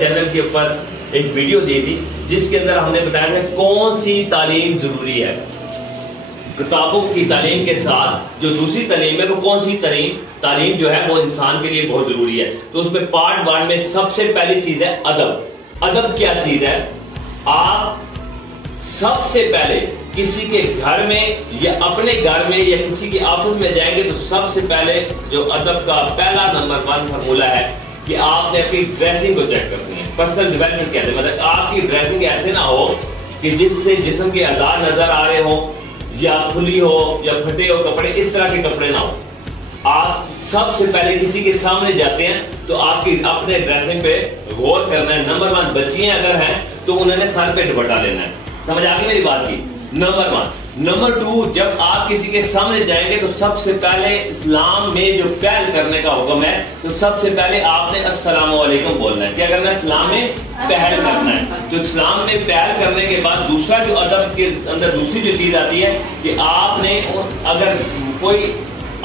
Channel کے اوپر ایک ویڈیو دی تھی جس کے اندر ہم نے بتایا تھا کون سی تعلیم ضروری ہے، کتابوں کی تعلیم کے ساتھ جو دوسری تعلیم ہے وہ کون سی تعلیم جو ہے وہ انسان کے لیے بہت ضروری ہے۔ تو اس میں پارٹ 1 میں سب سے پہلی چیز ہے ادب۔ ادب کیا چیز ہے؟ آپ سب سے پہلے کسی کے گھر میں یا اپنے گھر میں یا کسی کے آفس میں جائیں گے تو سب سے پہلے جو ادب کا پہلا نمبر 1 فارمولہ ہے کہ آپ نے اپنی ڈریسنگ کو چیک کرنی ہے۔ پرسنل ڈیولپمنٹ کہتے ہیں، مطلب آپ کی ڈریسنگ ایسے نہ ہو کہ جس سے جسم کے اعضاء نظر آ رہے ہوں یا کھلی ہو یا پھٹے ہو کپڑے، اس طرح کے کپڑے نہ ہو۔ آپ سب سے پہلے کسی کے سامنے جاتے ہیں تو آپ کی اپنے ڈریسنگ پہ غور کرنا ہے۔ نمبر 1 بچیاں اگر ہیں تو انہوں نے سر پہ دوپٹہ لینا ہے۔ سمجھ آ گئی میری بات کی؟ نمبر 1۔ نمبر 2، جب آپ کسی کے سامنے جائیں گے تو سب سے پہلے اسلام میں جو پہل کرنے کا حکم ہے تو سب سے پہلے آپ نے السلام علیکم بولنا ہے۔ کیا کرنا ہے؟ اسلام میں پہل کرنا ہے۔ تو اسلام میں پہل کرنے کے بعد دوسرا جو ادب کے اندر دوسری جو چیز آتی ہے کہ آپ نے اگر کوئی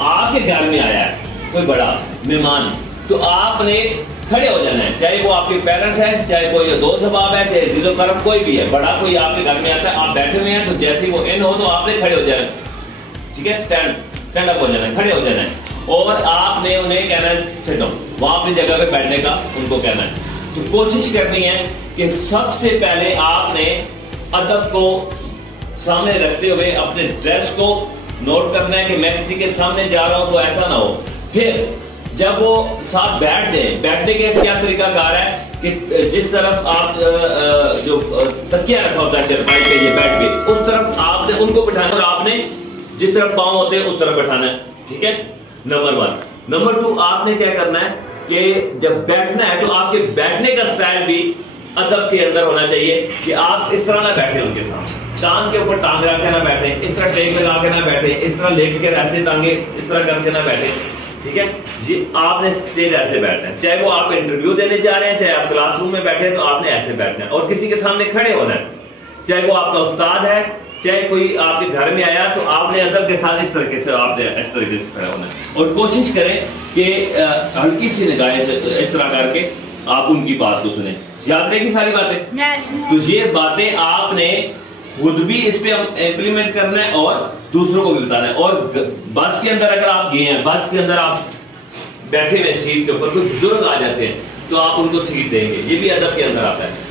آپ کے گھر میں آیا ہے کوئی بڑا مہمان تو آپ نے کھڑے ہو جانا ہے، چاہے وہ آپ کے پیرنٹس ہیں، چاہے کوئی دوست احباب ہے، چاہے عزیز و کرم کوئی بھی ہے، بڑا کوئی آپ کے گھر میں آتا ہے، آپ بیٹھے ہوئے ہیں تو جیسے وہ ان ہو تو آپ نے کھڑے ہو جانا ہے، ٹھیک ہے، اسٹینڈ اپ ہو جانا ہے، کھڑے ہو جانا ہے، اور آپ نے انہیں کہنا ہے سٹ ڈاؤن، وہاں اپنی جگہ پہ بیٹھنے کا ان کو کہنا ہے۔ تو کوشش کرنی ہے کہ سب سے پہلے آپ نے ادب کو سامنے رکھتے ہوئے اپنے ڈریس کو نوٹ کرنا ہے کہ میں کسی کے سامنے جا رہا ہوں تو ایسا نہ ہو۔ پھر جب وہ ساتھ بیٹھ جائیں، بیٹھنے کے کیا طریقہ کار ہے کہ جس طرف آپ جو تکیہ رکھا ہوتا ہے چرپائی کے یہ بیٹھ کے اس طرف آپ نے ان کو بٹھانا اور آپ نے جس طرف پاؤں ہوتے ہیں اس طرف بٹھانا ہے، ٹھیک ہے، نمبر 1۔ نمبر 2، آپ نے کیا کرنا ہے کہ جب بیٹھنا ہے تو آپ کے بیٹھنے کا سٹائل بھی ادب کے اندر ہونا چاہیے کہ آپ اس طرح نہ بیٹھیں ان کے سامنے، ٹانگ کے اوپر ٹانگ رکھ کے نہ بیٹھیں، اس طرح ٹیک لگا کے نہ بیٹھیں، اس طرح لیٹ کے ایسے ٹانگیں اس طرح کر کے نہ بیٹھیں، ٹھیک ہے جی۔ آپ نے اسٹیج ایسے بیٹھنا ہے، چاہے وہ آپ انٹرویو دینے جا رہے ہیں، چاہے آپ کلاس روم میں بیٹھے ہیں تو آپ نے ایسے بیٹھنا ہے اور کسی کے سامنے کھڑے ہونا ہے، چاہے وہ آپ کا استاد ہے، چاہے کوئی آپ کے گھر میں آیا تو آپ نے ادب کے ساتھ اس طریقے سے آپ نے اس طریقے سے کھڑا ہونا ہے اور کوشش کریں کہ ہلکی سی نگاہیں اس طرح کر کے آپ ان کی بات کو سنیں۔ یاد رہے گی ساری باتیں؟ تو یہ باتیں آپ نے خود بھی اس پہ امپلیمنٹ کرنا ہے اور دوسروں کو بھی بتانا ہے۔ اور بس کے اندر اگر آپ گئے ہیں، بس کے اندر آپ بیٹھے ہوئے سیٹ کے اوپر کوئی بزرگ آ جاتے ہیں تو آپ ان کو سیٹ دیں گے، یہ بھی ادب کے اندر آتا ہے۔